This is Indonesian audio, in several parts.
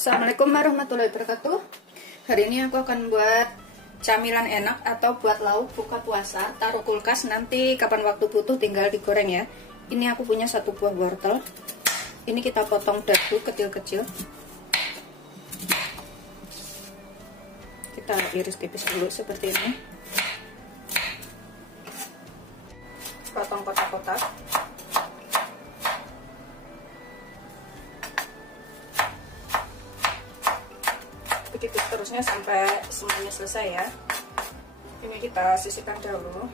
Assalamualaikum warahmatullahi wabarakatuh. Hari ini aku akan buat camilan enak atau buat lauk buka puasa. Taruh kulkas, nanti kapan waktu butuh tinggal digoreng ya. Ini aku punya satu buah wortel. Ini kita potong dadu kecil-kecil. Kita iris tipis dulu seperti ini. Potong kotak-kotak. Begitu seterusnya sampai semuanya selesai ya. Ini kita sisihkan dahulu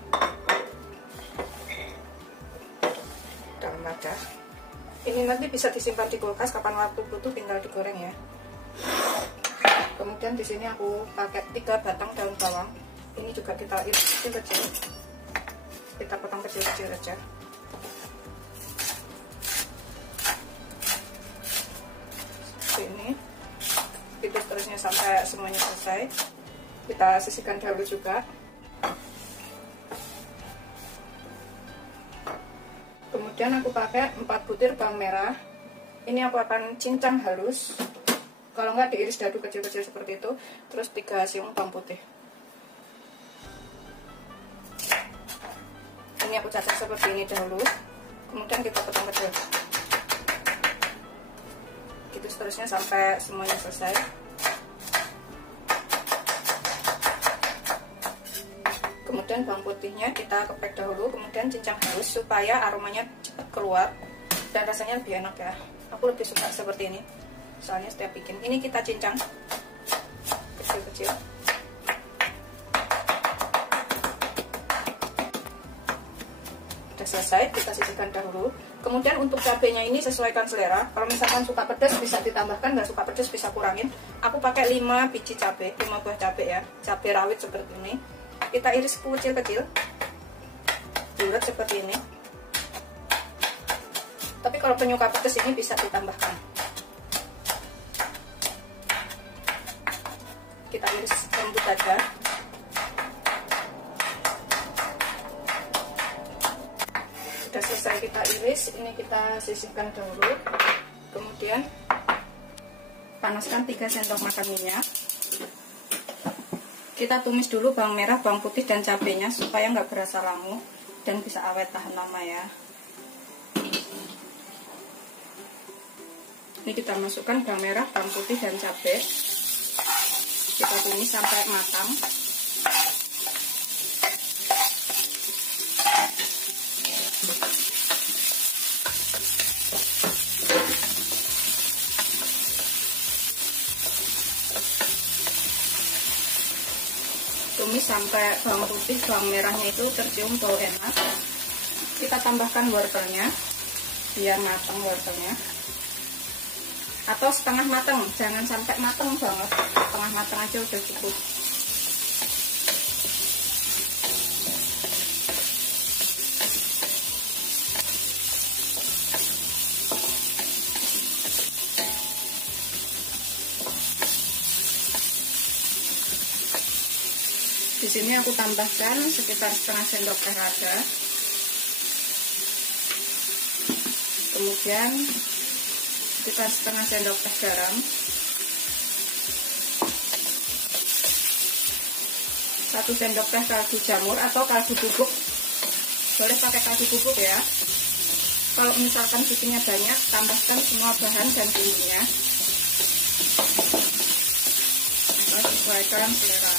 dalam wadah. Ini nanti bisa disimpan di kulkas, kapan waktu butuh tinggal digoreng ya. Kemudian di sini aku pakai 3 batang daun bawang. Ini juga kita iris kecil-kecil. Kita potong kecil-kecil aja. Seperti ini. Itu seterusnya sampai semuanya selesai. Kita sisihkan dahulu juga. Kemudian aku pakai 4 butir bawang merah. Ini aku akan cincang halus. Kalau nggak diiris dadu kecil-kecil seperti itu. Terus 3 siung bawang putih. Ini aku cacat seperti ini dahulu. Kemudian kita potong kecil. Gitu seterusnya sampai semuanya selesai. Kemudian bawang putihnya kita kepek dahulu, kemudian cincang halus supaya aromanya cepat keluar dan rasanya lebih enak ya. Aku lebih suka seperti ini, soalnya setiap bikin ini kita cincang kecil-kecil. Sudah selesai, kita sisihkan dahulu. Kemudian untuk cabenya ini sesuaikan selera. Kalau misalkan suka pedas bisa ditambahkan, nggak suka pedas bisa kurangin. Aku pakai 5 biji cabai, 5 buah cabai ya, cabai rawit seperti ini. Kita iris kecil-kecil, bulat seperti ini. Tapi kalau penyuka pedas ini bisa ditambahkan. Kita iris lembut aja. Sudah selesai kita iris, ini kita sisihkan dahulu. Kemudian panaskan 3 sendok makan minyak. Kita tumis dulu bawang merah, bawang putih, dan cabenya supaya nggak berasa langu dan bisa awet tahan lama ya. Ini kita masukkan bawang merah, bawang putih, dan cabai. Kita tumis sampai matang. Tumis sampai bawang putih, bawang merahnya itu tercium bau enak. Kita tambahkan wortelnya biar matang wortelnya, atau setengah matang, jangan sampai matang banget, setengah matang aja udah cukup. Di sini aku tambahkan sekitar setengah sendok teh lada. Kemudian sekitar setengah sendok teh garam. 1 sendok teh kaldu jamur atau kaldu bubuk. Boleh pakai kaldu bubuk ya. Kalau misalkan bikinnya banyak, tambahkan semua bahan dan bumbunya. Atau sesuaikan selera.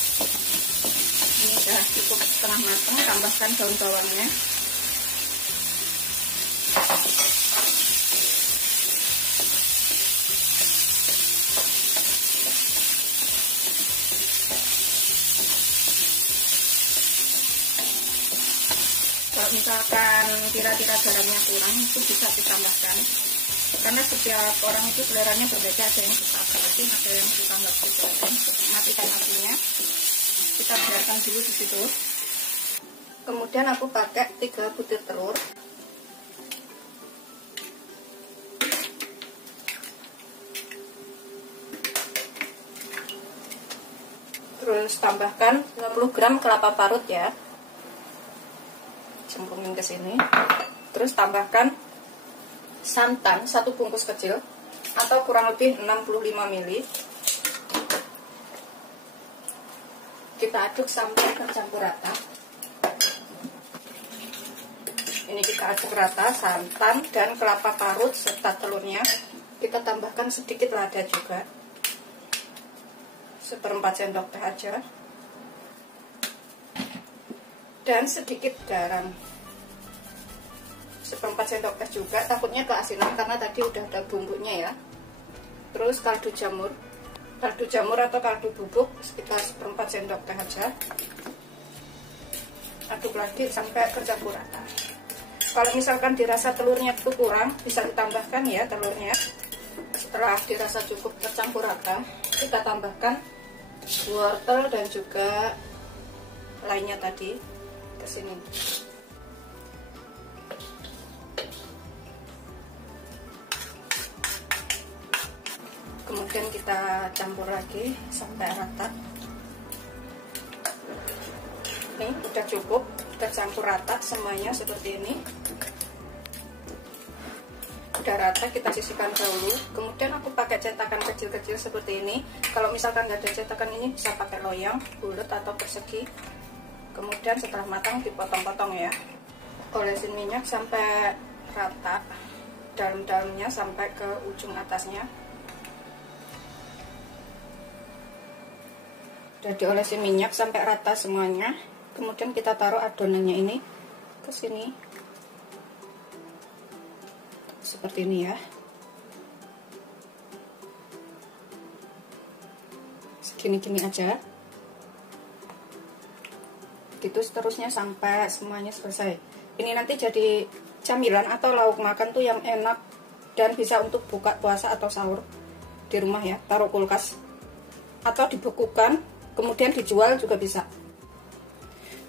Ini sudah cukup setengah matang, tambahkan daun bawangnya. Kalau misalkan kira-kira garamnya kurang, itu bisa ditambahkan. Karena setiap orang itu seleranya berbeda, ada yang suka asin, ada yang suka nggak suka asin. Matikan apinya. Kita biarkan dulu di situ. Kemudian aku pakai 3 butir telur. Terus tambahkan 50 gram kelapa parut ya. Cemplungin ke sini. Terus tambahkan santan 1 bungkus kecil. atau kurang lebih 65 ml. Kita aduk sampai tercampur rata. Ini kita aduk rata santan dan kelapa parut serta telurnya. Kita tambahkan sedikit lada juga, 1/4 sendok teh aja, dan sedikit garam, 1/4 sendok teh juga, takutnya keasinan karena tadi udah ada bumbunya ya. Terus kaldu jamur atau kaldu bubuk sekitar 1/4 sendok teh aja. Aduk lagi sampai tercampur rata. Kalau misalkan dirasa telurnya itu kurang, bisa ditambahkan ya telurnya. Setelah dirasa cukup tercampur rata, kita tambahkan wortel dan juga lainnya tadi ke sini. Kemudian kita campur lagi sampai rata. Nih udah cukup, udah campur rata semuanya seperti ini. Udah rata, kita sisihkan dahulu. Kemudian aku pakai cetakan kecil-kecil seperti ini. Kalau misalkan nggak ada cetakan ini, bisa pakai loyang, bulat atau persegi. Kemudian setelah matang dipotong-potong ya. Olesin minyak sampai rata, dalam-dalamnya sampai ke ujung atasnya. Udah diolesin minyak sampai rata semuanya. Kemudian kita taruh adonannya ini ke sini. Seperti ini ya. Segini-gini aja. Gitu seterusnya sampai semuanya selesai. Ini nanti jadi camilan atau lauk makan tuh yang enak dan bisa untuk buka puasa atau sahur di rumah ya. Taruh kulkas atau dibekukan, kemudian dijual juga bisa.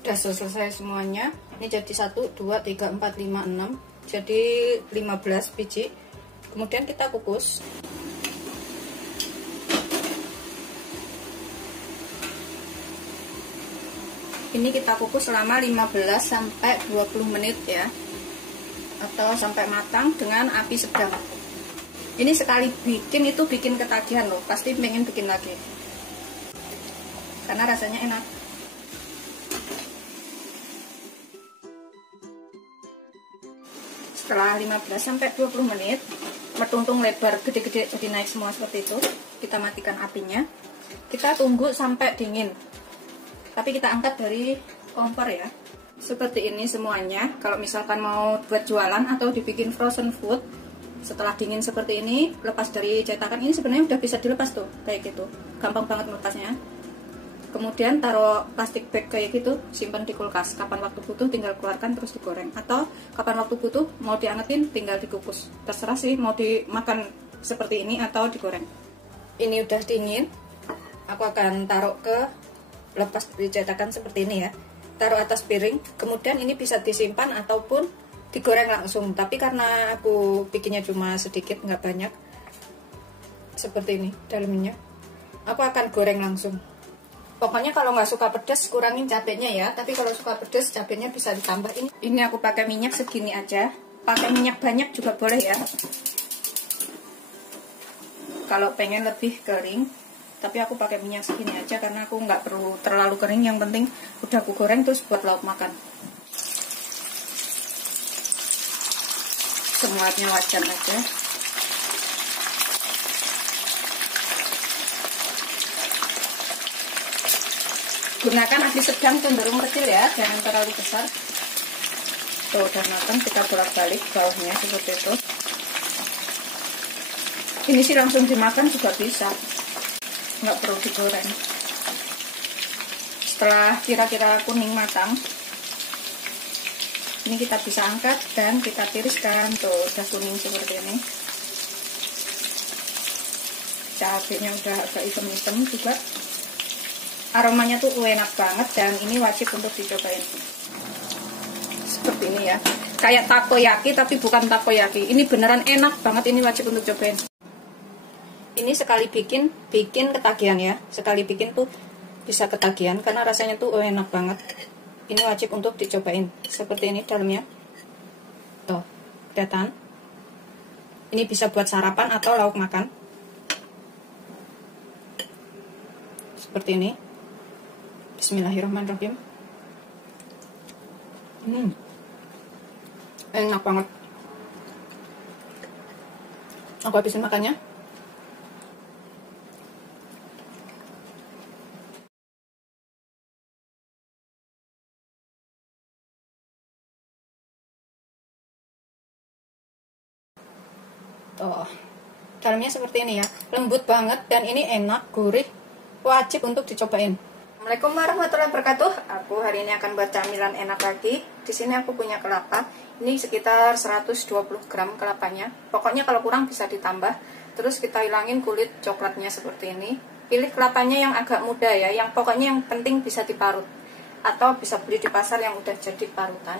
Udah selesai semuanya. Ini jadi 1, 2, 3, 4, 5, 6. Jadi 15 biji. Kemudian kita kukus. Ini kita kukus selama 15 sampai 20 menit ya. Atau sampai matang dengan api sedang. Ini sekali bikin itu bikin ketagihan loh. Pasti pengen bikin lagi. Karena rasanya enak. Setelah 15 sampai 20 menit, metungtung lebar gede-gede jadi naik semua seperti itu, kita matikan apinya. Kita tunggu sampai dingin. Tapi kita angkat dari kompor ya. Seperti ini semuanya. Kalau misalkan mau buat jualan atau dibikin frozen food, setelah dingin seperti ini, lepas dari cetakan ini sebenarnya udah bisa dilepas tuh, kayak gitu. Gampang banget melepasnya. Kemudian taruh plastik bag kayak gitu, simpan di kulkas. Kapan waktu butuh tinggal keluarkan terus digoreng. Atau kapan waktu butuh mau diangetin tinggal dikukus. Terserah sih mau dimakan seperti ini atau digoreng. Ini udah dingin. Aku akan taruh ke lepas dari cetakan seperti ini ya. Taruh atas piring. Kemudian ini bisa disimpan ataupun digoreng langsung. Tapi karena aku bikinnya cuma sedikit, nggak banyak. Seperti ini dalamnya. Aku akan goreng langsung. Pokoknya kalau nggak suka pedas kurangin cabenya ya. Tapi kalau suka pedas cabenya bisa ditambah. Ini aku pakai minyak segini aja. Pakai minyak banyak juga boleh ya. Kalau pengen lebih kering. Tapi aku pakai minyak segini aja karena aku nggak perlu terlalu kering. Yang penting udah aku goreng terus buat lauk makan. Semuanya wajan aja. Gunakan api sedang cenderung kecil ya, jangan terlalu besar. Tuh udah matang, kita bolak-balik bawahnya seperti itu. Ini sih langsung dimakan juga bisa, nggak perlu digoreng. Setelah kira-kira kuning matang, ini kita bisa angkat dan kita tiriskan. Tuh udah kuning seperti ini. Cabenya udah agak hitam-hitam juga. Aromanya tuh enak banget dan ini wajib untuk dicobain. Seperti ini ya. Kayak takoyaki tapi bukan takoyaki. Ini beneran enak banget, ini wajib untuk cobain. Ini sekali bikin ketagihan ya. Sekali bikin tuh bisa ketagihan karena rasanya tuh enak banget. Ini wajib untuk dicobain. Seperti ini dalamnya. Tuh, kelihatan. Ini bisa buat sarapan atau lauk makan. Seperti ini. Bismillahirrahmanirrahim. Enak banget. Aku habisin makannya. Oh, dalamnya seperti ini ya, lembut banget dan ini enak, gurih, wajib untuk dicobain. Assalamualaikum warahmatullahi wabarakatuh. Aku hari ini akan buat camilan enak lagi. Di sini aku punya kelapa. Ini sekitar 120 gram kelapanya. Pokoknya kalau kurang bisa ditambah. Terus kita hilangin kulit coklatnya seperti ini. Pilih kelapanya yang agak muda ya, yang pokoknya yang penting bisa diparut. Atau bisa beli di pasar yang udah jadi parutan.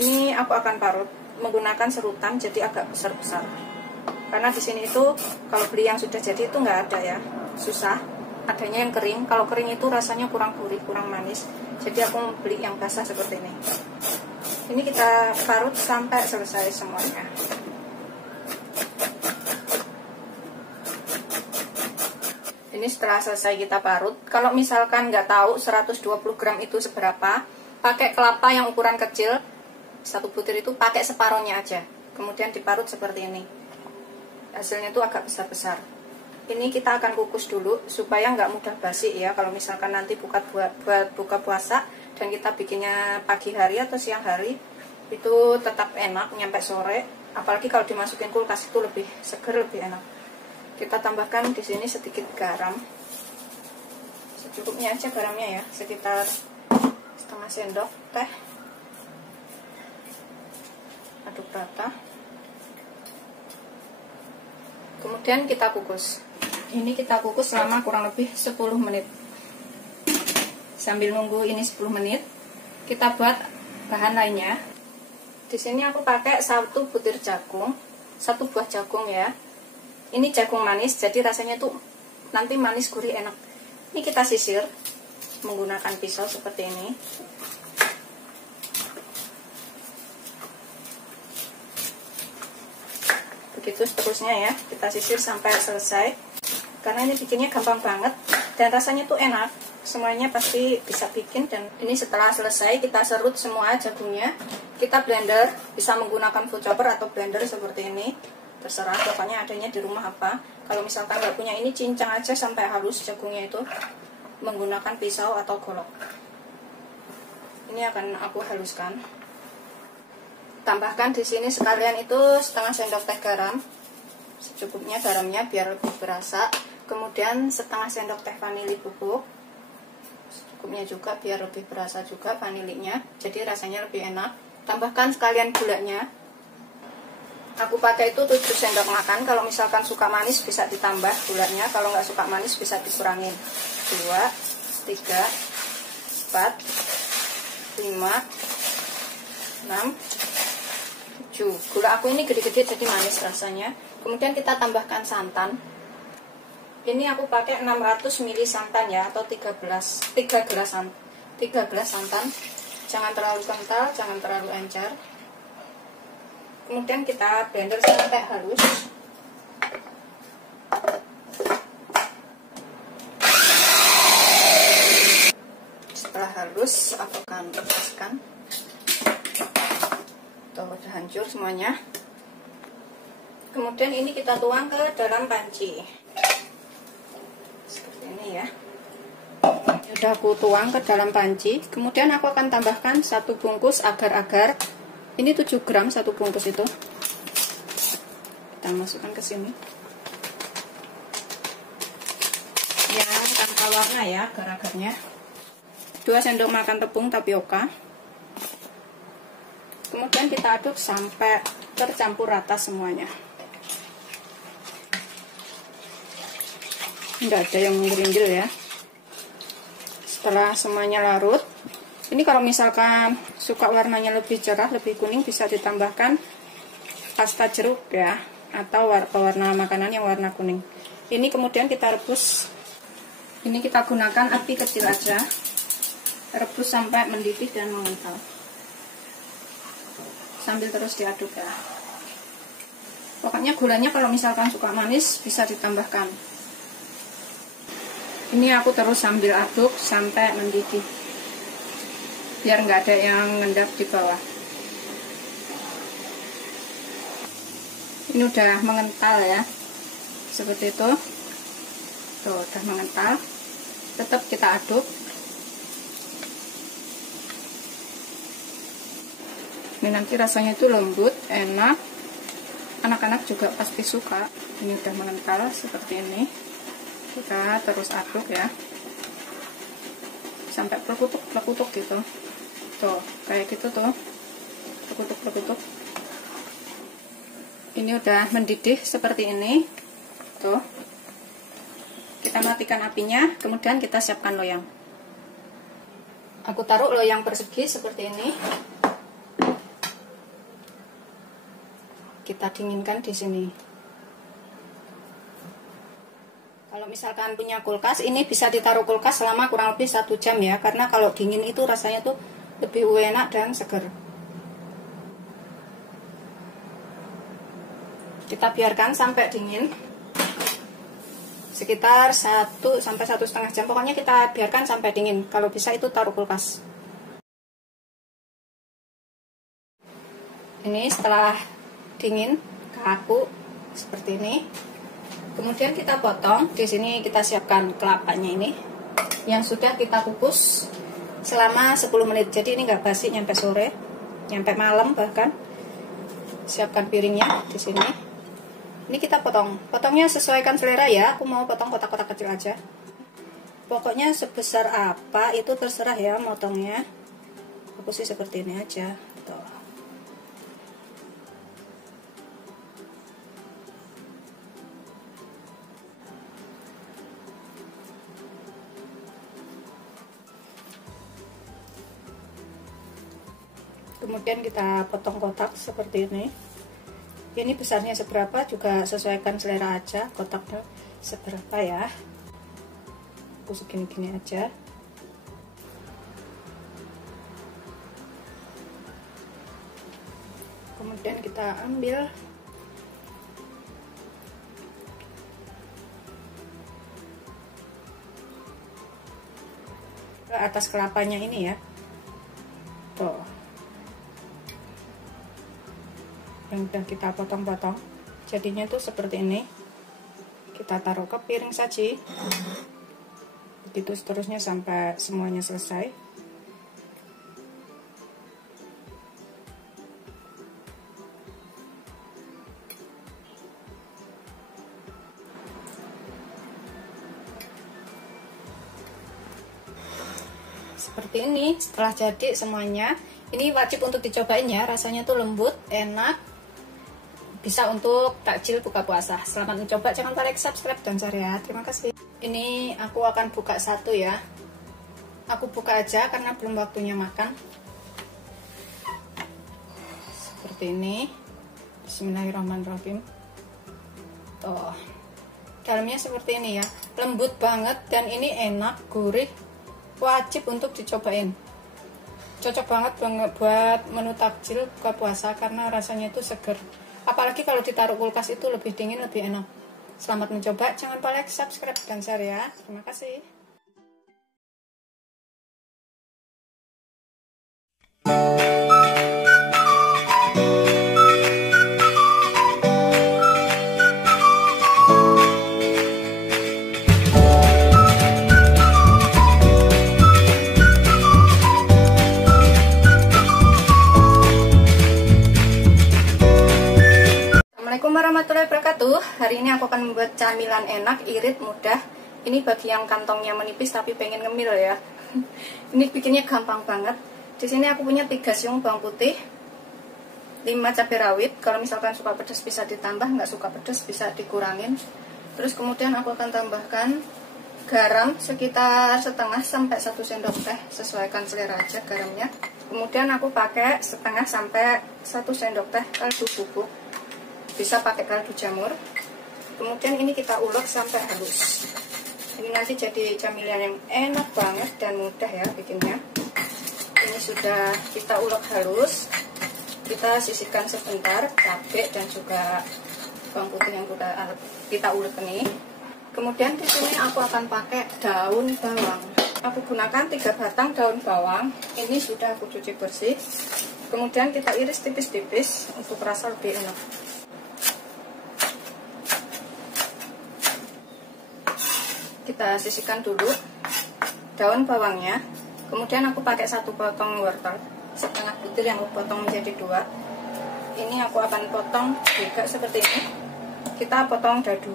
Ini aku akan parut menggunakan serutan, jadi agak besar-besar. Karena di sini itu kalau beli yang sudah jadi itu nggak ada ya, susah. Adanya yang kering. Kalau kering itu rasanya kurang gurih, kurang manis. Jadi aku beli yang basah seperti ini. Ini kita parut sampai selesai semuanya. Ini setelah selesai kita parut. Kalau misalkan nggak tahu 120 gram itu seberapa, pakai kelapa yang ukuran kecil. Satu butir itu pakai separohnya aja, kemudian diparut seperti ini. Hasilnya itu agak besar-besar. Ini kita akan kukus dulu supaya nggak mudah basi ya. Kalau misalkan nanti buat buka puasa dan kita bikinnya pagi hari atau siang hari, itu tetap enak nyampe sore. Apalagi kalau dimasukin kulkas itu lebih seger, lebih enak. Kita tambahkan di sini sedikit garam, secukupnya aja garamnya ya, sekitar setengah sendok teh. Aduk rata. Kemudian kita kukus. Ini kita kukus selama kurang lebih 10 menit. Sambil nunggu ini 10 menit, kita buat bahan lainnya. Di sini aku pakai 1 butir jagung, 1 buah jagung ya. Ini jagung manis, jadi rasanya tuh nanti manis, gurih, enak. Ini kita sisir menggunakan pisau seperti ini. Begitu seterusnya ya, kita sisir sampai selesai. Karena ini bikinnya gampang banget dan rasanya tuh enak. Semuanya pasti bisa bikin. Dan ini setelah selesai kita serut semua jagungnya. Kita blender, bisa menggunakan food chopper atau blender seperti ini. Terserah, pokoknya adanya di rumah apa. Kalau misalkan nggak punya ini, cincang aja sampai halus jagungnya itu menggunakan pisau atau golok. Ini akan aku haluskan. Tambahkan di sini sekalian itu setengah sendok teh garam, secukupnya garamnya biar lebih berasa. Kemudian setengah sendok teh vanili bubuk, secukupnya juga biar lebih berasa juga vanilinya, jadi rasanya lebih enak. Tambahkan sekalian gulanya. Aku pakai itu 7 sendok makan. Kalau misalkan suka manis bisa ditambah gulanya, kalau nggak suka manis bisa dikurangin. 2, 3, 4, 5, 6, 7. Gula aku ini gede-gede jadi manis rasanya. Kemudian kita tambahkan santan. Ini aku pakai 600 ml santan ya, atau 3 gelas santan. Jangan terlalu kental, jangan terlalu encer. Kemudian kita blender sampai halus. Setelah halus, aku akan lepaskan. Udah hancur semuanya. Kemudian ini kita tuang ke dalam panci seperti ini ya. Udah aku tuang ke dalam panci. Kemudian aku akan tambahkan 1 bungkus agar-agar. Ini 7 gram 1 bungkus itu. Kita masukkan ke sini ya, tanpa warna ya agar-agarnya. 2 sendok makan tepung tapioka. Kemudian kita aduk sampai tercampur rata semuanya. Nggak ada yang menggerindil ya. Setelah semuanya larut, ini kalau misalkan suka warnanya lebih cerah, lebih kuning, bisa ditambahkan pasta jeruk ya, atau pewarna makanan yang warna kuning. Ini kemudian kita rebus. Ini kita gunakan api kecil aja. Rebus sampai mendidih dan mengental. Sambil terus diaduk ya. Pokoknya gulanya kalau misalkan suka manis bisa ditambahkan. Ini aku terus sambil aduk sampai mendidih, biar nggak ada yang ngendap di bawah. Ini udah mengental ya, seperti itu. Tuh udah mengental. Tetap kita aduk. Ini nanti rasanya itu lembut, enak. Anak-anak juga pasti suka. Ini udah mengental seperti ini. Kita terus aduk ya, sampai pelekutuk gitu. Tuh kayak gitu tuh, pelekutuk. Ini udah mendidih seperti ini. Tuh, kita matikan apinya, kemudian kita siapkan loyang. Aku taruh loyang persegi seperti ini. Kita dinginkan di sini. Kalau misalkan punya kulkas, ini bisa ditaruh kulkas selama kurang lebih 1 jam ya, karena kalau dingin itu rasanya tuh lebih enak dan seger. Kita biarkan sampai dingin, sekitar 1 sampai 1,5 jam. Pokoknya kita biarkan sampai dingin. Kalau bisa itu taruh kulkas. Ini setelah dingin, kaku seperti ini. Kemudian kita potong. Di sini kita siapkan kelapanya ini yang sudah kita kukus selama 10 menit. Jadi ini nggak basi nyampe sore, nyampe malam bahkan. Siapkan piringnya di sini. Ini kita potong. Potongnya sesuaikan selera ya. Aku mau potong kotak-kotak kecil aja. Pokoknya sebesar apa itu terserah ya motongnya. Aku sih seperti ini aja. Tuh. Kemudian kita potong kotak seperti ini. Ini besarnya seberapa juga sesuaikan selera aja, kotaknya seberapa ya. Aku segini-gini aja. Kemudian kita ambil ke atas kelapanya ini ya. Tuh. Yang udah kita potong-potong, jadinya tuh seperti ini. Kita taruh ke piring saji, begitu seterusnya sampai semuanya selesai. Seperti ini. Setelah jadi semuanya, ini wajib untuk dicobain ya, rasanya tuh lembut, enak. Bisa untuk takjil buka puasa. Selamat mencoba, jangan lupa like, subscribe, dan share ya. Terima kasih. Ini aku akan buka satu ya. Aku buka aja karena belum waktunya makan. Seperti ini. Bismillahirrahmanirrahim. Tuh. Dalamnya seperti ini ya. Lembut banget dan ini enak, gurih. Wajib untuk dicobain. Cocok banget buat menu takjil buka puasa karena rasanya itu seger. Apalagi kalau ditaruh kulkas itu lebih dingin, lebih enak. Selamat mencoba, jangan lupa like, subscribe, dan share ya. Terima kasih. Warahmatullahi wabarakatuh. Hari ini aku akan membuat camilan enak, irit, mudah. Ini bagi yang kantongnya menipis tapi pengen ngemil ya. Ini bikinnya gampang banget. Di sini aku punya 3 siung bawang putih, 5 cabai rawit. Kalau misalkan suka pedas bisa ditambah, nggak suka pedas bisa dikurangin. Terus kemudian aku akan tambahkan garam sekitar setengah sampai 1 sendok teh, sesuaikan selera aja garamnya. Kemudian aku pakai setengah sampai 1 sendok teh kaldu bubuk. Bisa pakai kaldu jamur. Kemudian ini kita ulek sampai halus. Ini nanti jadi camilan yang enak banget dan mudah ya bikinnya. Ini sudah kita ulek halus. Kita sisihkan sebentar cabai dan juga bawang putih yang udah kita ulek ini. Kemudian di sini aku akan pakai daun bawang. Aku gunakan 3 batang daun bawang. Ini sudah aku cuci bersih. Kemudian kita iris tipis-tipis untuk rasa lebih enak. Kita sisihkan dulu daun bawangnya. Kemudian aku pakai 1 potong wortel, setengah butir yang aku potong menjadi 2. Ini aku akan potong juga seperti ini. Kita potong dadu.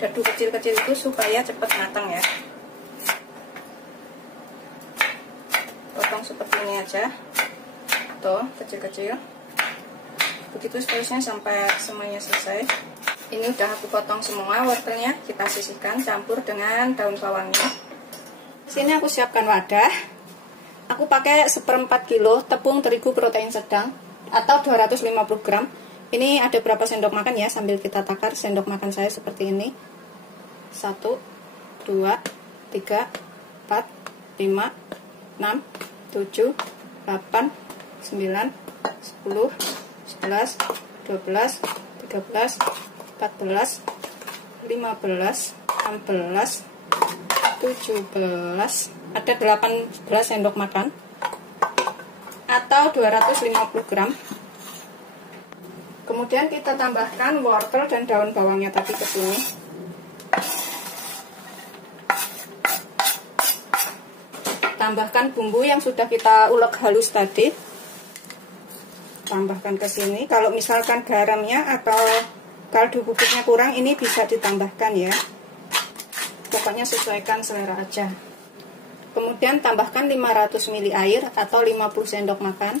Dadu kecil-kecil itu supaya cepat matang ya. Potong seperti ini aja. Tuh, kecil-kecil. Begitu seterusnya sampai semuanya selesai. Ini udah aku potong semua wortelnya, kita sisihkan campur dengan daun bawangnya. Sini aku siapkan wadah. Aku pakai 1/4 kilo tepung terigu protein sedang atau 250 gram. Ini ada berapa sendok makan ya, sambil kita takar. Sendok makan saya seperti ini. 1, 2, 3, 4, 5, 6, 7, 8, 9, 10, 11, 12, 13, 14, 15, 16, 17, ada 18 sendok makan atau 250 gram. Kemudian kita tambahkan wortel dan daun bawangnya tadi ke sini. Tambahkan bumbu yang sudah kita ulek halus tadi. Tambahkan ke sini. Kalau misalkan garamnya atau kaldu bubuknya kurang, ini bisa ditambahkan ya. Pokoknya sesuaikan selera aja. Kemudian tambahkan 500 ml air atau 50 sendok makan.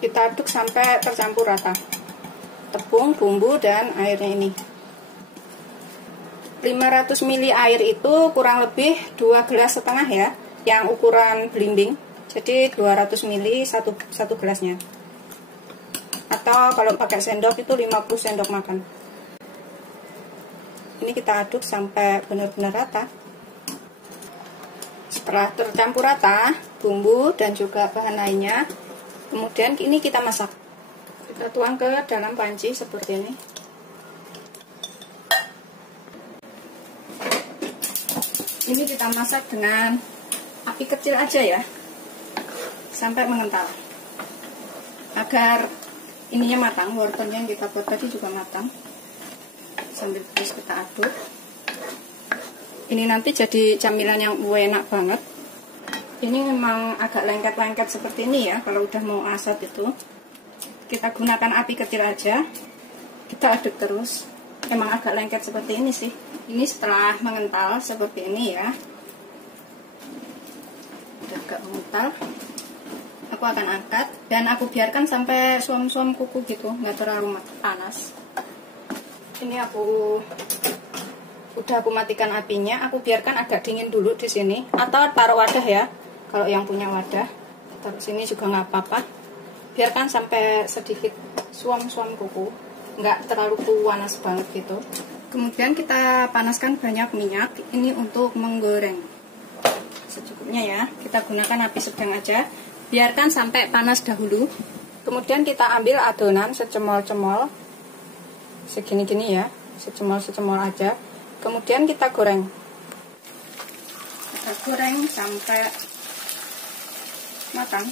Kita aduk sampai tercampur rata tepung, bumbu, dan airnya ini. 500 ml air itu kurang lebih 2,5 gelas ya, yang ukuran belimbing. Jadi 200 ml satu gelasnya. Atau kalau pakai sendok itu 50 sendok makan. Ini kita aduk sampai benar-benar rata. Setelah tercampur rata bumbu dan juga bahan lainnya, kemudian ini kita masak. Kita tuang ke dalam panci seperti ini. Ini kita masak dengan api kecil aja ya, sampai mengental, agar ininya matang. Wortelnya yang kita buat tadi juga matang. Sambil terus kita aduk. Ini nanti jadi camilan yang enak banget. Ini memang agak lengket-lengket seperti ini ya. Kalau udah mau asat itu, kita gunakan api kecil aja. Kita aduk terus. Emang agak lengket seperti ini sih. Ini setelah mengental seperti ini ya, udah agak mengental. Aku akan angkat dan aku biarkan sampai suam-suam kuku gitu, nggak terlalu panas. Ini udah aku matikan apinya. Aku biarkan agak dingin dulu di sini, atau taruh wadah ya. Kalau yang punya wadah, taruh sini juga nggak apa-apa. Biarkan sampai sedikit suam-suam kuku, nggak terlalu panas banget gitu. Kemudian kita panaskan banyak minyak. Ini untuk menggoreng. Secukupnya ya. Kita gunakan api sedang aja. Biarkan sampai panas dahulu. Kemudian kita ambil adonan secemol-cemol. Segini-gini ya. Secemol-secemol aja. Kemudian kita goreng. Kita goreng sampai matang.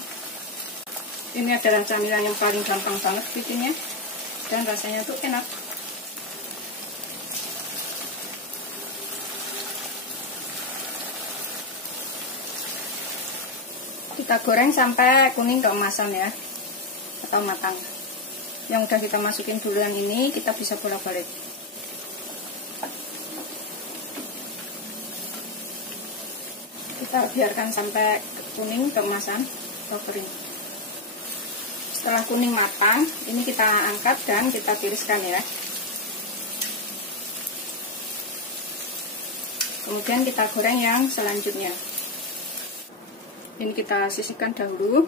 Ini adalah camilan yang paling gampang banget bikinnya. Dan rasanya tuh enak. Kita goreng sampai kuning keemasan ya, atau matang. Yang udah kita masukin duluan ini kita bisa bolak-balik. Kita biarkan sampai kuning keemasan atau kering. Setelah kuning matang, ini kita angkat dan kita tiriskan ya. Kemudian kita goreng yang selanjutnya. Ini kita sisihkan dahulu.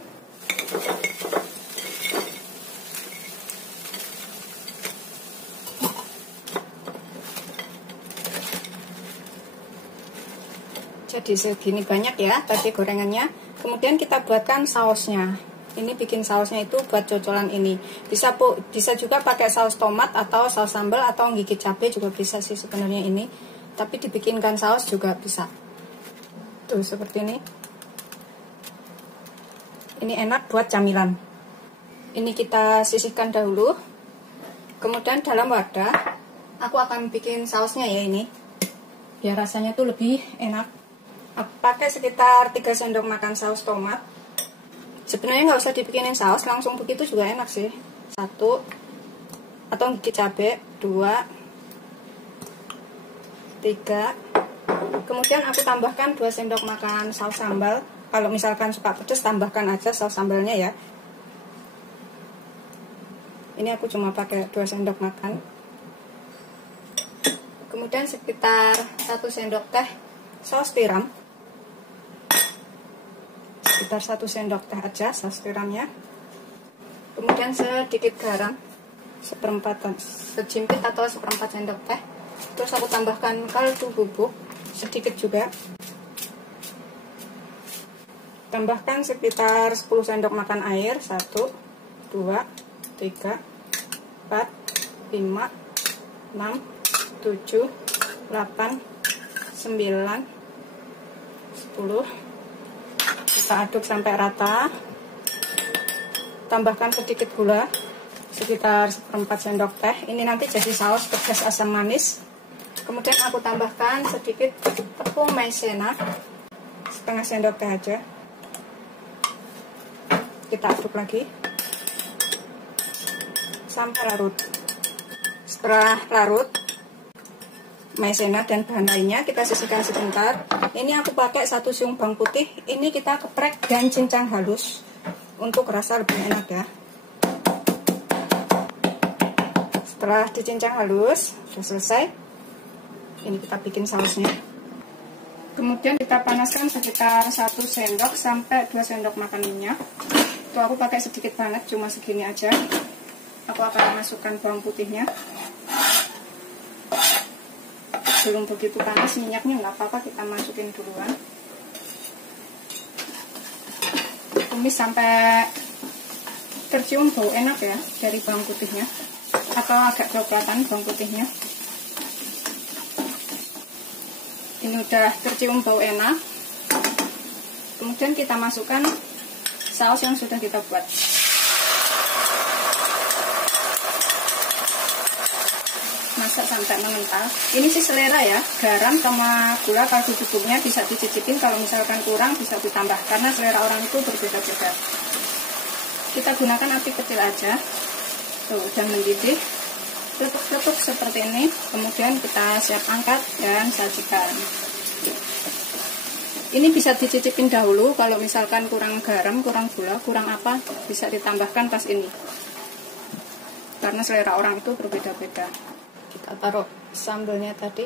Jadi segini banyak ya tadi gorengannya. Kemudian kita buatkan sausnya. Ini bikin sausnya itu buat cocolan ini. Bisa juga pakai saus tomat atau saus sambal atau gigit cabai juga bisa sih sebenarnya ini. Tapi dibikinkan saus juga bisa. Tuh seperti ini. Ini enak buat camilan. Ini kita sisihkan dahulu. Kemudian dalam wadah aku akan bikin sausnya ya ini. Biar rasanya tuh lebih enak. Aku pakai sekitar 3 sendok makan saus tomat. Sebenarnya nggak usah dibikinin saus, langsung begitu juga enak sih. 1 atau gigit cabai, 2, 3. Kemudian aku tambahkan 2 sendok makan saus sambal. Kalau misalkan suka pedas, tambahkan aja saus sambalnya ya. Ini aku cuma pakai 2 sendok makan. Kemudian sekitar 1 sendok teh saus tiram. Sekitar 1 sendok teh aja saus tiramnya. Kemudian sedikit garam, sejimpit atau 1/4 sendok teh. Terus aku tambahkan kaldu bubuk sedikit juga. Tambahkan sekitar 10 sendok makan air. 1, 2, 3, 4, 5, 6, 7, 8, 9, 10. Kita aduk sampai rata. Tambahkan sedikit gula, sekitar 1/4 sendok teh. Ini nanti jadi saus pedas asam manis. Kemudian aku tambahkan sedikit tepung maizena, setengah sendok teh aja. Kita aduk lagi sampai larut. Setelah larut maizena dan bahan lainnya, kita sisihkan sebentar. Ini aku pakai 1 siung bawang putih. Ini kita geprek dan cincang halus untuk rasa lebih enak ya. Setelah dicincang halus, sudah selesai. Ini kita bikin sausnya. Kemudian kita panaskan sekitar 1 sendok sampai 2 sendok makan minyak. Itu aku pakai sedikit banget, cuma segini aja. Aku akan masukkan bawang putihnya. Belum begitu panas minyaknya, nggak apa-apa, kita masukin duluan. Tumis sampai tercium bau enak ya dari bawang putihnya, atau agak coklatan bawang putihnya. Ini udah tercium bau enak. Kemudian kita masukkan saus yang sudah kita buat. Masak sampai mengental. Ini sih selera ya, garam sama gula kaldu bubuknya bisa dicicipin, kalau misalkan kurang bisa ditambah karena selera orang itu berbeda-beda. Kita gunakan api kecil aja. Tuh udah mendidih, letup-letup seperti ini. Kemudian kita siap angkat dan sajikan. Ini bisa dicicipin dahulu, kalau misalkan kurang garam, kurang gula, kurang apa, bisa ditambahkan pas ini. Karena selera orang itu berbeda-beda. Kita taruh sambalnya tadi.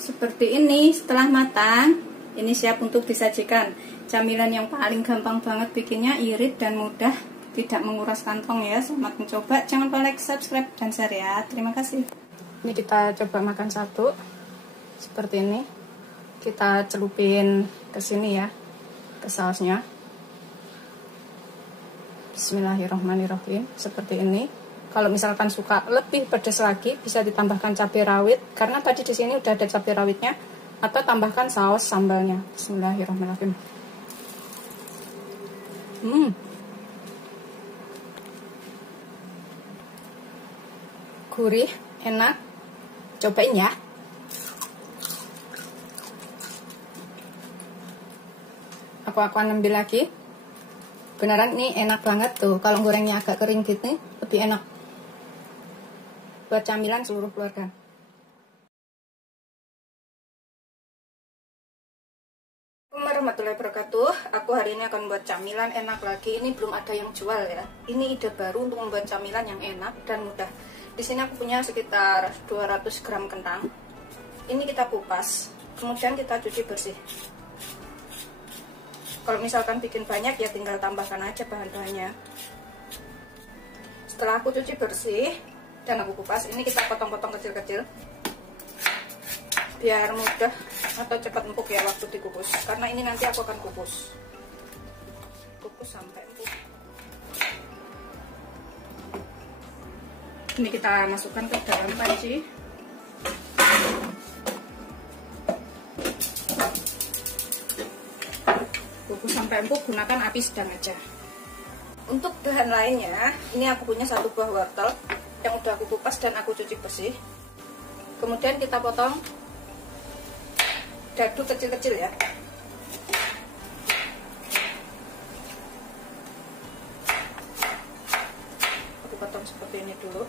Seperti ini. Setelah matang, ini siap untuk disajikan. Camilan yang paling gampang banget bikinnya, irit dan mudah, tidak menguras kantong ya. Selamat mencoba. Jangan lupa like, subscribe, dan share ya. Terima kasih. Ini kita coba makan satu. Seperti ini. Kita celupin ke sini ya, ke sausnya. Bismillahirrahmanirrahim. Seperti ini. Kalau misalkan suka lebih pedas lagi, bisa ditambahkan cabai rawit, karena tadi di sini udah ada cabai rawitnya, atau tambahkan saus sambalnya. Bismillahirrahmanirrahim. Gurih, enak. Cobain ya. Aku akan ambil lagi. Beneran ini enak banget tuh. Kalau gorengnya agak kering gitu, lebih enak. Buat camilan seluruh keluarga. Assalamualaikum warahmatullahi wabarakatuh. Aku hari ini akan buat camilan enak lagi. Ini belum ada yang jual ya. Ini ide baru untuk membuat camilan yang enak dan mudah. Di sini aku punya sekitar 200 gram kentang. Ini kita kupas, kemudian kita cuci bersih. Kalau misalkan bikin banyak ya tinggal tambahkan aja bahan-bahannya. Setelah aku cuci bersih dan aku kupas, ini kita potong-potong kecil-kecil. biar mudah atau cepat empuk ya waktu dikukus, karena ini nanti aku akan kukus sampai empuk. Ini kita masukkan ke dalam panci. Kukus sampai empuk, gunakan api sedang aja. Untuk bahan lainnya, ini aku punya 1 buah wortel yang udah aku kupas dan aku cuci bersih. Kemudian kita potong dadu kecil-kecil ya. Aku potong seperti ini dulu.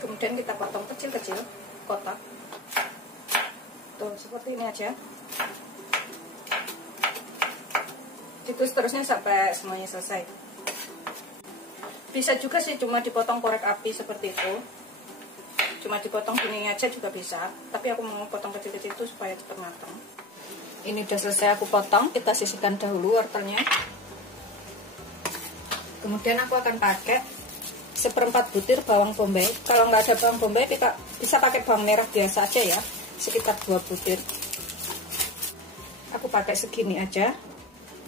Kemudian kita potong kecil-kecil kotak. Tuh, seperti ini aja. Itu seterusnya sampai semuanya selesai. Bisa juga sih cuma dipotong korek api seperti itu. Cuma dipotong gini aja juga bisa, tapi aku mau potong kecil-kecil itu supaya cepat matang. Ini udah selesai aku potong, kita sisihkan dahulu wortelnya. Kemudian aku akan pakai 1/4 butir bawang bombay. Kalau nggak ada bawang bombay, bisa pakai bawang merah biasa aja ya, sekitar 2 butir. Aku pakai segini aja.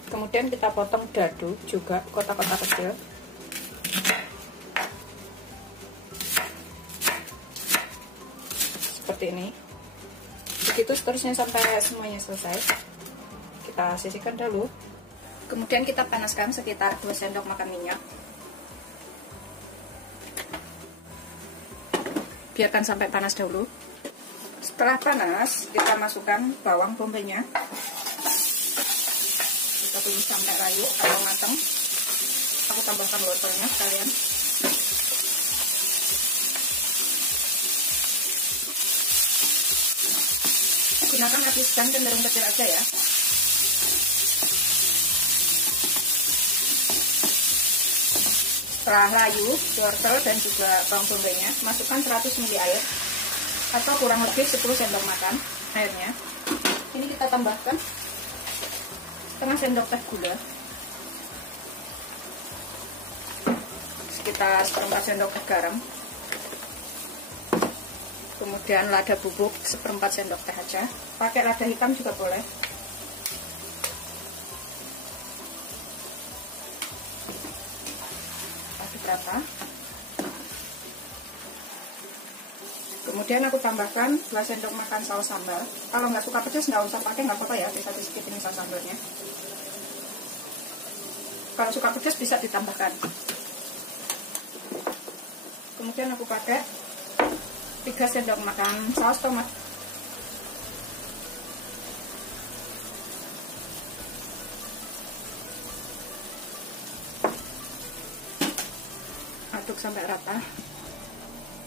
Kemudian kita potong dadu juga kotak-kotak kecil. Seperti ini. Begitu seterusnya sampai semuanya selesai. Kita sisihkan dulu. Kemudian kita panaskan sekitar 2 sendok makan minyak. Biarkan sampai panas dahulu. Setelah panas, kita masukkan bawang bombaynya. Kita tunggu sampai layu atau matang. Aku tambahkan wortelnya sekalian. Gunakan api sedang cenderung kecil aja ya. Setelah layu wortel dan juga bawang bombaynya, masukkan 100 ml air atau kurang lebih 10 sendok makan airnya. Ini kita tambahkan setengah sendok teh gula, sekitar 1/4 sendok teh garam. Kemudian lada bubuk 1/4 sendok teh aja. Pakai lada hitam juga boleh. Aduk rata. Kemudian aku tambahkan 2 sendok makan saus sambal. Kalau nggak suka pedas nggak usah pakai, nggak apa-apa ya, bisa di skip ini saus sambalnya. Kalau suka pedas bisa ditambahkan. Kemudian aku pakai 3 sendok makan saus tomat. Aduk sampai rata.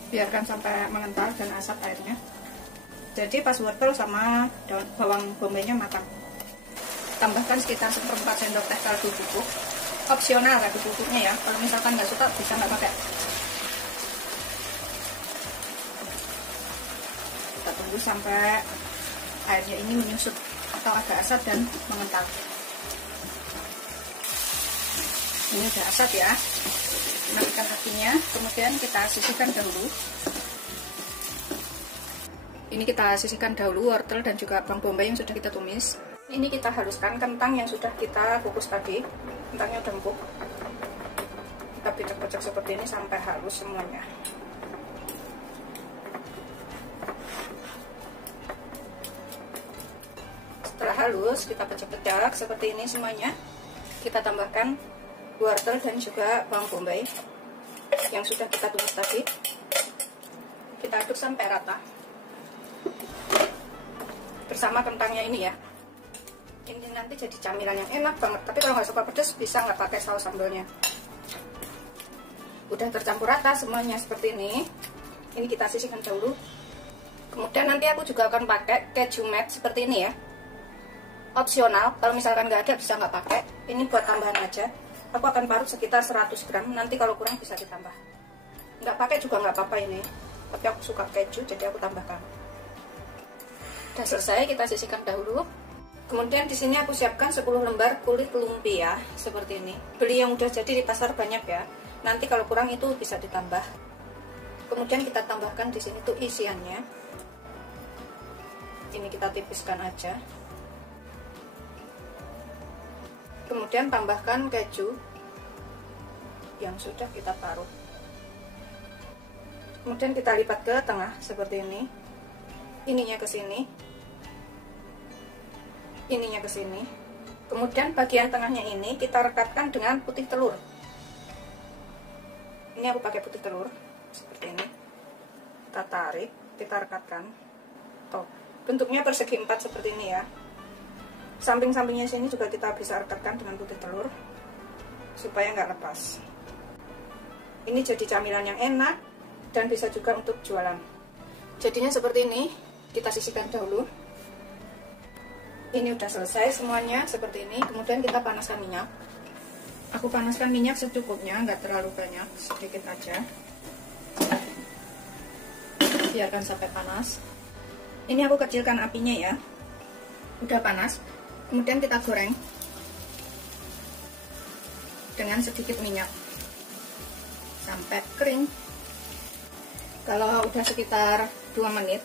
Biarkan sampai mengental dan asap airnya. Jadi pas wortel sama bawang bombaynya matang. Tambahkan sekitar 1/4 sendok teh kaldu bubuk. Opsional kaldu bubuknya ya. Kalau misalkan nggak suka bisa nggak pakai. Kita tunggu sampai airnya ini menyusut atau agak asat dan mengental. Ini udah asat ya. Matikan apinya, kemudian kita sisihkan dahulu. Ini kita sisihkan dahulu wortel dan juga bawang bombay yang sudah kita tumis. Ini kita haluskan kentang yang sudah kita kukus tadi. Kentangnya udah empuk. Kita pecah-pecah seperti ini sampai halus semuanya. Setelah halus, kita pecah-pecah seperti ini semuanya. Kita tambahkan wortel dan juga bawang bombay yang sudah kita tumis tadi. Kita aduk sampai rata bersama kentangnya ini ya. Ini nanti jadi camilan yang enak banget. Tapi kalau nggak suka pedas bisa nggak pakai saus sambalnya. Udah tercampur rata semuanya seperti ini. Ini kita sisihkan dahulu. Kemudian nanti aku juga akan pakai keju matte seperti ini ya. Opsional, kalau misalkan nggak ada bisa nggak pakai. Ini buat tambahan aja. Aku akan parut sekitar 100 gram, nanti kalau kurang bisa ditambah. Nggak pakai juga nggak apa-apa ini, tapi aku suka keju jadi aku tambahkan. Udah selesai, kita sisihkan dahulu. Kemudian di sini aku siapkan 10 lembar kulit lumpia seperti ini. Beli yang udah jadi di pasar banyak ya. Nanti kalau kurang itu bisa ditambah. Kemudian kita tambahkan di sini tuh isiannya. Ini kita tipiskan aja. Kemudian tambahkan keju yang sudah kita taruh. Kemudian kita lipat ke tengah seperti ini. Ininya ke sini. Ininya ke sini. Kemudian bagian tengahnya ini kita rekatkan dengan putih telur. Ini aku pakai putih telur seperti ini. Kita tarik, kita rekatkan. Tuh, bentuknya persegi 4 seperti ini ya. Samping-sampingnya sini juga kita bisa rekatkan dengan putih telur supaya nggak lepas. Ini jadi camilan yang enak dan bisa juga untuk jualan. Jadinya seperti ini. Kita sisihkan dahulu. Ini udah selesai semuanya seperti ini. Kemudian kita panaskan minyak. Aku panaskan minyak secukupnya, nggak terlalu banyak, sedikit aja. Biarkan sampai panas. Ini aku kecilkan apinya ya. Udah panas. Kemudian kita goreng dengan sedikit minyak sampai kering. Kalau udah sekitar 2 menit,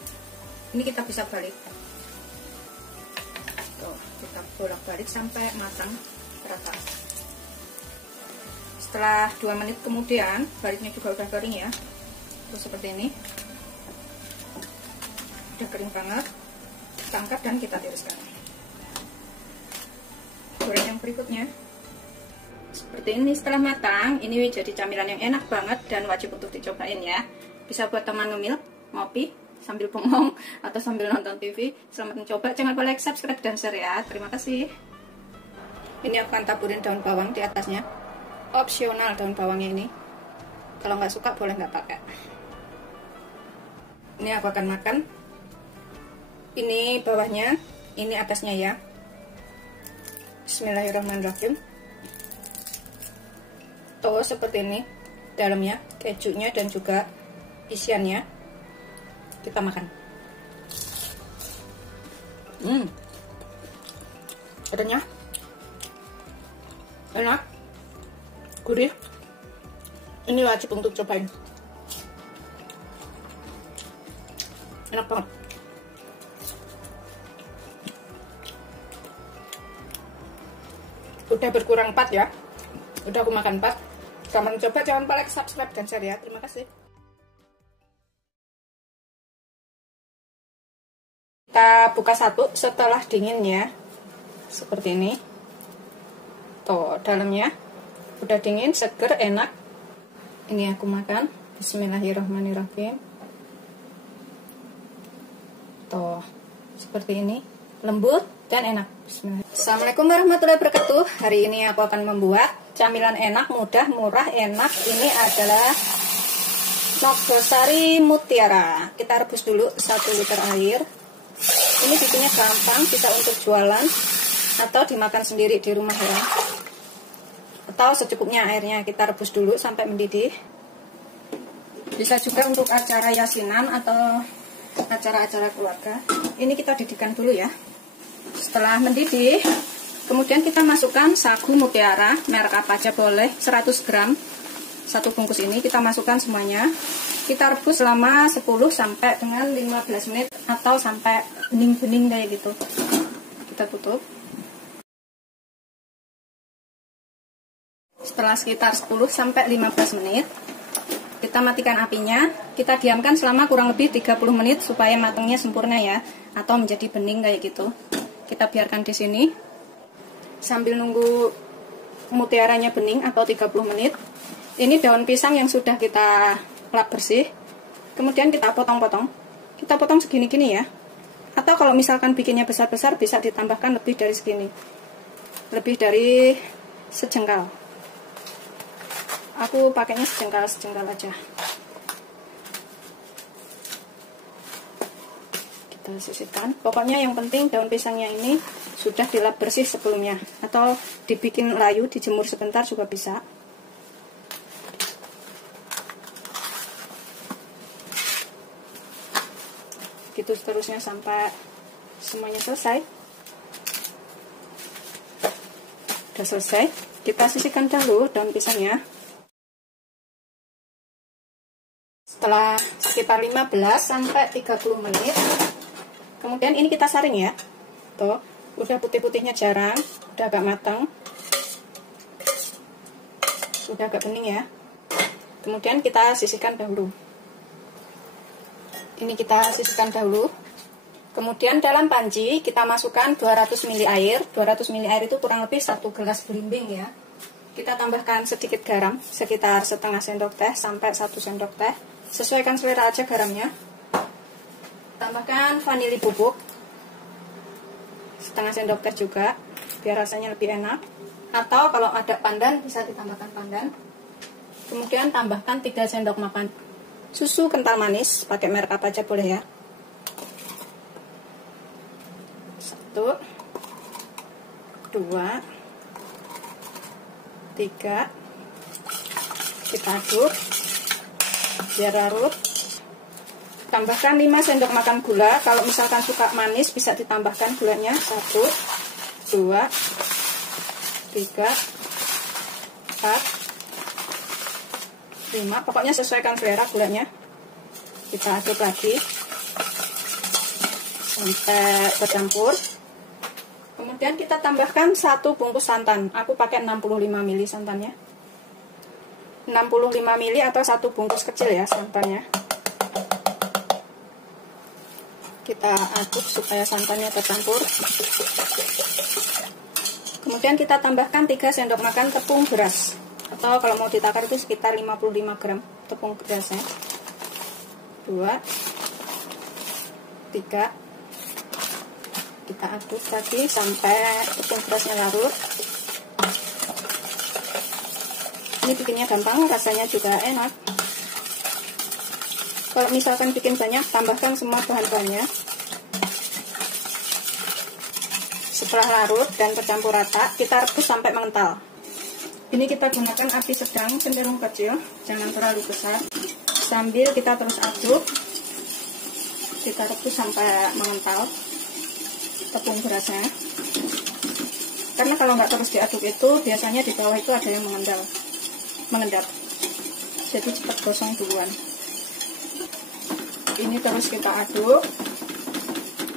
ini kita bisa balik. Tuh, kita bolak-balik sampai matang rata. Setelah 2 menit kemudian, baliknya juga udah kering ya. Terus seperti ini. Udah kering banget. Kita angkat dan kita tiriskan. Goreng yang berikutnya. Seperti ini setelah matang, ini jadi camilan yang enak banget dan wajib untuk dicobain ya. Bisa buat teman ngemil, ngopi, sambil bengong atau sambil nonton TV. Selamat mencoba, jangan lupa like, subscribe, dan share ya. Terima kasih. Ini aku akan taburin daun bawang di atasnya. Opsional daun bawangnya ini. Kalau nggak suka boleh nggak pakai. Ini aku akan makan. Ini bawahnya, ini atasnya ya. Bismillahirrahmanirrahim. Tuh seperti ini dalamnya, kejunya dan juga isiannya. Kita makan. Renyah, enak, gurih. Ini wajib untuk cobain. Enak banget. Udah berkurang 4 ya. Udah aku makan 4. Selamat mencoba, jangan lupa like, subscribe, dan share ya. Terima kasih. Kita buka satu setelah dingin ya. Seperti ini. Tuh, dalamnya udah dingin, seger, enak. Ini aku makan. Bismillahirrahmanirrahim. Tuh, seperti ini. Lembut dan enak. Bismillah. Assalamualaikum warahmatullahi wabarakatuh. Hari ini aku akan membuat camilan enak, mudah, murah, enak. Ini adalah Nogosari Mutiara. Kita rebus dulu 1 liter air. Ini bikinnya gampang, bisa untuk jualan atau dimakan sendiri di rumah ya. Atau secukupnya airnya kita rebus dulu sampai mendidih. Bisa juga untuk acara yasinan atau acara-acara keluarga. Ini kita didihkan dulu ya. Setelah mendidih, kemudian kita masukkan sagu mutiara, merek apa aja boleh, 100 gram. 1 bungkus ini kita masukkan semuanya. Kita rebus selama 10 sampai dengan 15 menit atau sampai bening-bening kayak gitu. Kita tutup. Setelah sekitar 10 sampai 15 menit, kita matikan apinya. Kita diamkan selama kurang lebih 30 menit supaya matangnya sempurna ya, atau menjadi bening kayak gitu. Kita biarkan di sini sambil nunggu mutiaranya bening atau 30 menit. Ini daun pisang yang sudah kita lap bersih. Kemudian kita potong-potong. Kita potong segini-gini ya. Atau kalau misalkan bikinnya besar-besar bisa ditambahkan lebih dari segini. Lebih dari sejengkal. Aku pakainya sejengkal aja. Kita sisihkan. Pokoknya yang penting daun pisangnya ini sudah dilap bersih sebelumnya. Atau dibikin layu, dijemur sebentar juga bisa. Gitu seterusnya sampai semuanya selesai. Udah selesai, kita sisihkan dulu daun pisangnya. Setelah setelah sekitar 15 sampai 30 menit. Kemudian ini kita saring ya. Tuh, udah putih-putihnya jarang, udah agak matang. Udah agak bening ya. Kemudian kita sisihkan dahulu. Ini kita sisihkan dahulu. Kemudian dalam panci kita masukkan 200 ml air. 200 ml air itu kurang lebih 1 gelas belimbing ya. Kita tambahkan sedikit garam, sekitar setengah sendok teh sampai 1 sendok teh. Sesuaikan selera aja garamnya. Tambahkan vanili bubuk, setengah sendok teh juga, biar rasanya lebih enak. Atau kalau ada pandan bisa ditambahkan pandan. Kemudian tambahkan 3 sendok makan susu kental manis, pakai merek apa aja boleh ya. 1, 2, 3, kita aduk biar larut. Tambahkan 5 sendok makan gula. Kalau misalkan suka manis bisa ditambahkan gulanya. 1, 2, 3, 4, 5. Pokoknya sesuaikan selera gulanya. Kita aduk lagi sampai bercampur. Kemudian kita tambahkan 1 bungkus santan. Aku pakai 65 ml santannya. 65 ml atau 1 bungkus kecil ya santannya. Kita aduk supaya santannya tercampur. Kemudian kita tambahkan 3 sendok makan tepung beras. Atau kalau mau ditakar itu sekitar 55 gram tepung berasnya. 2, 3. Kita aduk lagi sampai tepung berasnya larut. Ini bikinnya gampang, rasanya juga enak. Kalau misalkan bikin banyak, tambahkan semua bahan-bahannya. Setelah larut dan tercampur rata, kita rebus sampai mengental. Ini kita gunakan api sedang cenderung kecil, jangan terlalu besar. Sambil kita terus aduk, kita rebus sampai mengental tepung berasnya. Karena kalau nggak terus diaduk itu biasanya di bawah itu ada yang mengendap, jadi cepat gosong duluan. Ini terus kita aduk.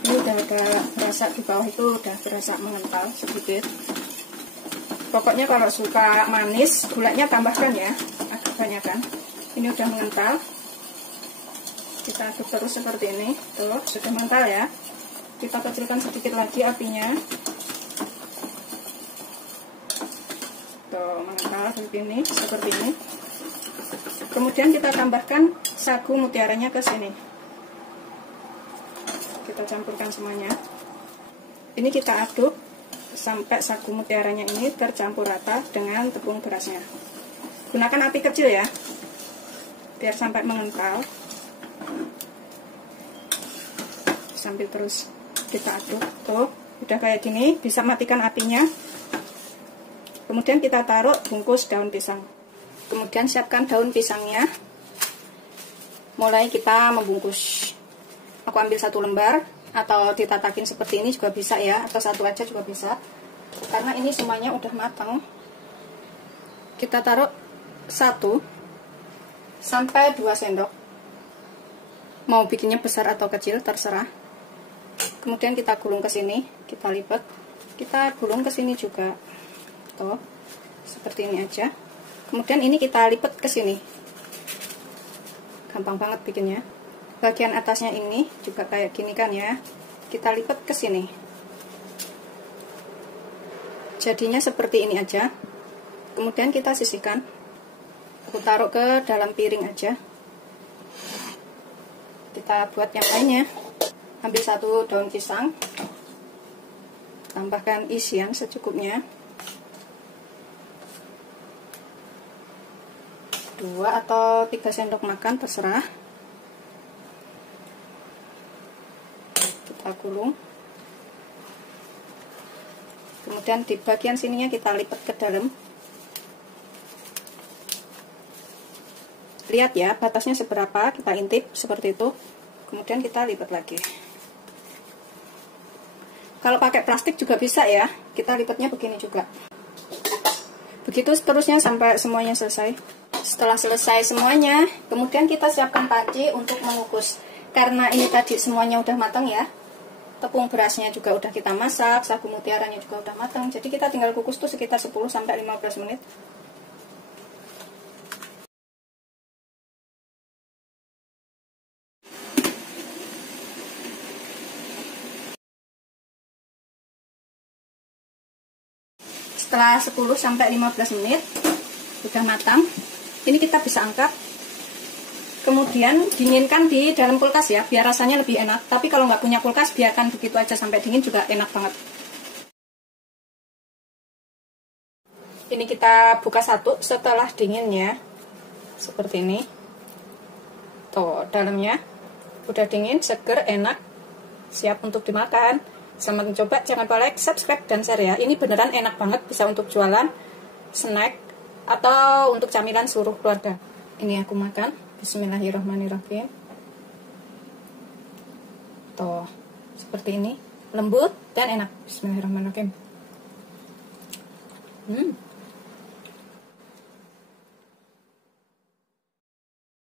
Ini udah agak berasa di bawah itu udah berasa mengental sedikit. Pokoknya kalau suka manis gulanya tambahkan ya, agak banyak kan. Ini udah mengental. Kita aduk terus seperti ini. Tuh sudah mengental ya. Kita kecilkan sedikit lagi apinya. Tuh, mengental seperti ini. Kemudian kita tambahkan sagu mutiaranya ke sini. Kita campurkan semuanya. Ini kita aduk sampai sagu mutiaranya ini tercampur rata dengan tepung berasnya. Gunakan api kecil ya, biar sampai mengental. Sambil terus kita aduk. Tuh udah kayak gini, bisa matikan apinya. Kemudian kita taruh bungkus daun pisang. Kemudian siapkan daun pisangnya. Mulai kita membungkus. Aku ambil 1 lembar, atau ditatakin seperti ini juga bisa ya, atau 1 aja juga bisa. Karena ini semuanya udah matang. Kita taruh 1 sampai 2 sendok. Mau bikinnya besar atau kecil terserah. Kemudian kita gulung ke sini, kita lipat, kita gulung ke sini juga. Tuh, seperti ini aja. Kemudian ini kita lipat ke sini. Gampang banget bikinnya. Bagian atasnya ini juga kayak gini kan ya. Kita lipat ke sini. Jadinya seperti ini aja. Kemudian kita sisihkan. Aku taruh ke dalam piring aja. Kita buat yang lainnya. Ambil 1 daun pisang, tambahkan isian secukupnya, 2 atau 3 sendok makan terserah. Kita gulung. Kemudian di bagian sininya kita lipat ke dalam. Lihat ya batasnya seberapa, kita intip seperti itu. Kemudian kita lipat lagi. Kalau pakai plastik juga bisa ya, kita lipatnya begini juga. Begitu seterusnya sampai semuanya selesai. Setelah selesai semuanya, kemudian kita siapkan panci untuk mengukus. Karena ini tadi semuanya udah matang ya. Tepung berasnya juga udah kita masak, sagu mutiaranya juga udah matang. Jadi kita tinggal kukus tuh sekitar 10-15 menit. Setelah 10-15 menit udah matang, ini kita bisa angkat. Kemudian dinginkan di dalam kulkas ya, biar rasanya lebih enak. Tapi kalau nggak punya kulkas, biarkan begitu aja sampai dingin juga enak banget. Ini kita buka satu setelah dinginnya, seperti ini. Tuh, dalamnya udah dingin, seger, enak, siap untuk dimakan. Selamat mencoba, jangan lupa like, subscribe, dan share ya. Ini beneran enak banget, bisa untuk jualan, snack, atau untuk camilan seluruh keluarga. Ini aku makan. Bismillahirrahmanirrahim. Tuh, seperti ini, lembut dan enak. Bismillahirrahmanirrahim.